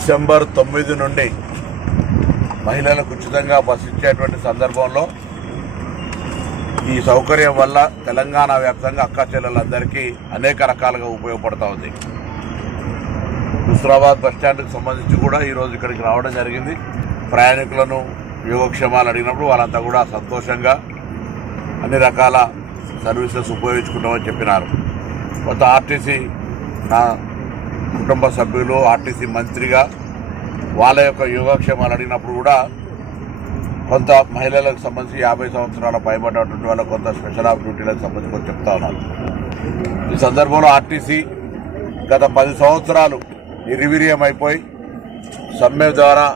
December 9 నుండి మహిళలకు ఉచితంగా బస్సు ఇచ్చేటువంటి సందర్భంలో ఈ సౌకర్యం వల్ల తెలంగాణ వ్యాప్తంగా అక్కా చెల్లెలందరికీ అనేక రకాలుగా ఉపయోగపడుతూ ఉంది. హుస్నాబాద్ బస్టాండ్కి సంబంధించి కూడా ఈరోజు ఇక్కడికి రావడం జరిగింది. ప్రయాణికులను యోగక్షేమాలు అడిగినప్పుడు వాళ్ళంతా కూడా సంతోషంగా అన్ని రకాల సర్వీసెస్ ఉపయోగించుకుంటామని చెప్పినారు. కొంత ఆర్టీసీ నా కుటుంబ సభ్యులు ఆర్టీసీ మంత్రిగా వాళ్ళ యొక్క యోగక్షేమాలు అడిగినప్పుడు కూడా కొంత మహిళలకు సంబంధించి 50 సంవత్సరాల పైబడ్డటువంటి వాళ్ళ కొంత స్పెషల్ ఆఫ్ డ్యూటీలకు సంబంధించి కొంచెం చెప్తా ఉన్నారు. ఈ సందర్భంలో ఆర్టీసీ గత 10 సంవత్సరాలు నిర్వీర్యం అయిపోయి సమ్మె ద్వారా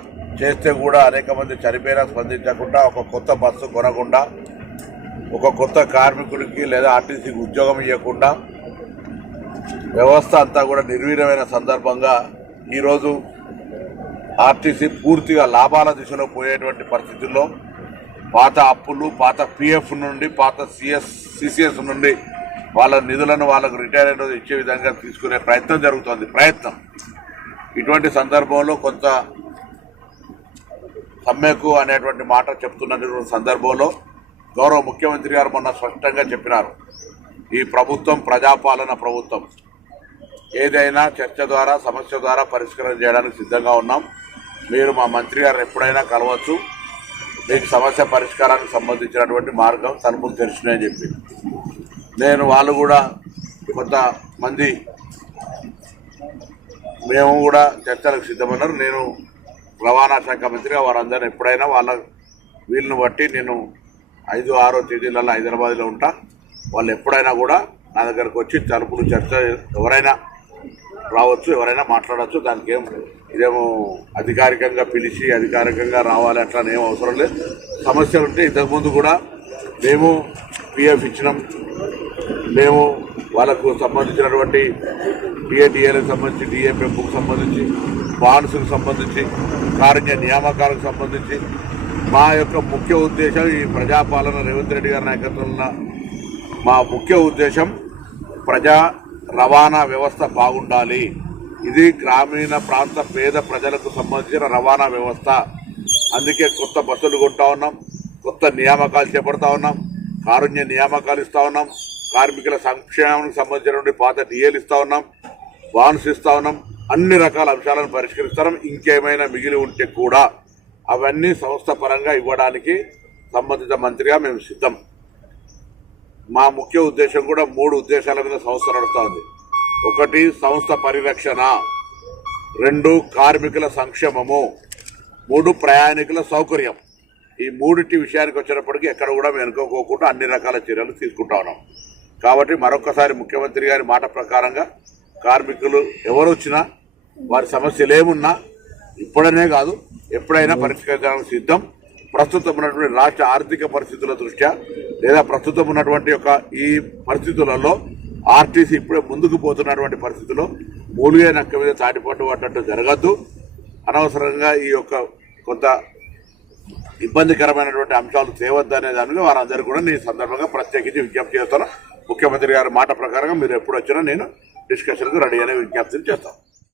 చేస్తే కూడా అనేక మంది చనిపోయినా స్పందించకుండా ఒక కొత్త బస్సు కొనకుండా ఒక కొత్త కార్మికుడికి లేదా ఆర్టీసీకి ఉద్యోగం ఇవ్వకుండా వ్యవస్థ అంతా కూడా నిర్వీర్యమైన సందర్భంగా ఈరోజు ఆర్టీసీ పూర్తిగా లాభాల దిశలో పోయేటువంటి పరిస్థితుల్లో పాత అప్పులు, పాత పిఎఫ్ నుండి, పాత సిసిఎస్ నుండి వాళ్ళ నిధులను వాళ్ళకు రిటైర్ అయిన ఇచ్చే విధంగా తీసుకునే ప్రయత్నం జరుగుతుంది. ఇటువంటి సందర్భంలో కొంత సమ్మెకు అనేటువంటి మాట చెప్తున్నటువంటి సందర్భంలో గౌరవ ముఖ్యమంత్రి గారు మొన్న స్పష్టంగా చెప్పినారు, ఈ ప్రభుత్వం ప్రజాపాలన ప్రభుత్వం, ఏదైనా చర్చ ద్వారా సమస్య ద్వారా పరిష్కారం చేయడానికి సిద్ధంగా ఉన్నాం. మీరు మా మంత్రి గారు ఎప్పుడైనా కలవచ్చు, మీకు సమస్య పరిష్కారానికి సంబంధించినటువంటి మార్గం తలుపులు తెరిచినాయని చెప్పి వాళ్ళు కూడా కొంతమంది మేము కూడా చర్చలకు సిద్ధమన్నారు. నేను రవాణా శాఖ మంత్రిగా వారందరినీ ఎప్పుడైనా వాళ్ళ వీళ్ళని బట్టి నేను 5-6 తేదీలలో హైదరాబాద్లో ఉంటా. వాళ్ళు ఎప్పుడైనా కూడా నా దగ్గరకు వచ్చి తలుపులు చర్చ ఎవరైనా రావచ్చు, ఎవరైనా మాట్లాడవచ్చు. దానికి ఇదేమో అధికారికంగా పిలిచి అధికారికంగా రావాలి అట్లానేం అవసరం లేదు. సమస్యలు ఉంటే ఇంతకుముందు కూడా మేము పిఎఫ్ ఇచ్చినాం, మేము వాళ్ళకు సంబంధించినటువంటి డిఏలకు సంబంధించి, డిఏ పెంపుకు సంబంధించి, బాండ్స్కు సంబంధించి, కారుణ్య నియామకాలకు సంబంధించి మా యొక్క ముఖ్య ఉద్దేశం ఈ ప్రజాపాలన రేవంత్ రెడ్డి గారి నాయకత్వంలో మా ముఖ్య ఉద్దేశం ప్రజా రవాణా వ్యవస్థ బాగుండాలి. ఇది గ్రామీణ ప్రాంత పేద ప్రజలకు సంబంధించిన రవాణా వ్యవస్థ. అందుకే కొత్త బస్సులు కొంటా ఉన్నాం, కొత్త నియామకాలు చేపడతా ఉన్నాం, కారుణ్య నియామకాలు ఇస్తా ఉన్నాం, కార్మికుల సంక్షేమానికి సంబంధించినటువంటి పాత డిఏలు ఇస్తా ఉన్నాం, బాండ్స్ ఇస్తా ఉన్నాం. అన్ని రకాల అంశాలను పరిష్కరిస్తాం. ఇంకేమైనా మిగిలి ఉంటే కూడా అవన్నీ సంస్థ పరంగా ఇవ్వడానికి సంబంధిత మంత్రిగా మేము సిద్ధం. మా ముఖ్య ఉద్దేశం కూడా 3 ఉద్దేశాల మీద సంస్థ నడుస్తూ ఉంది. 1 సంస్థ పరిరక్షణ, 2 కార్మికుల సంక్షేమము, 3 ప్రయాణికుల సౌకర్యం. ఈ 3 విషయానికి వచ్చినప్పటికీ ఎక్కడ కూడా వెనుకోకుండా అన్ని రకాల చర్యలు తీసుకుంటా ఉన్నాం. కాబట్టి మరొకసారి ముఖ్యమంత్రి గారి మాట ప్రకారంగా కార్మికులు ఎవరు వచ్చినా వారి సమస్యలు ఏమున్నా ఇప్పుడనే కాదు ఎప్పుడైనా పరిష్కరించడానికి సిద్ధం. ప్రస్తుతం ఉన్నటువంటి రాష్ట్ర ఆర్థిక పరిస్థితుల దృష్ట్యా లేదా ప్రస్తుతం ఉన్నటువంటి ఈ పరిస్థితులలో ఆర్టీసీ ఇప్పుడే ముందుకు పోతున్నటువంటి పరిస్థితుల్లో మూలిగే నక్క మీద తాటిపట్టు పడ్డట్టు జరగద్దు. అనవసరంగా ఈ కొంత ఇబ్బందికరమైనటువంటి అంశాలు తేవద్దనే దానిలో వారందరూ కూడా నేను సందర్భంగా ప్రత్యేకించి విజ్ఞప్తి చేస్తాను. ముఖ్యమంత్రి గారి మాట ప్రకారంగా మీరు ఎప్పుడు వచ్చినా నేను డిస్కషన్కు రెడీ అనే విజ్ఞప్తిని చేస్తాను.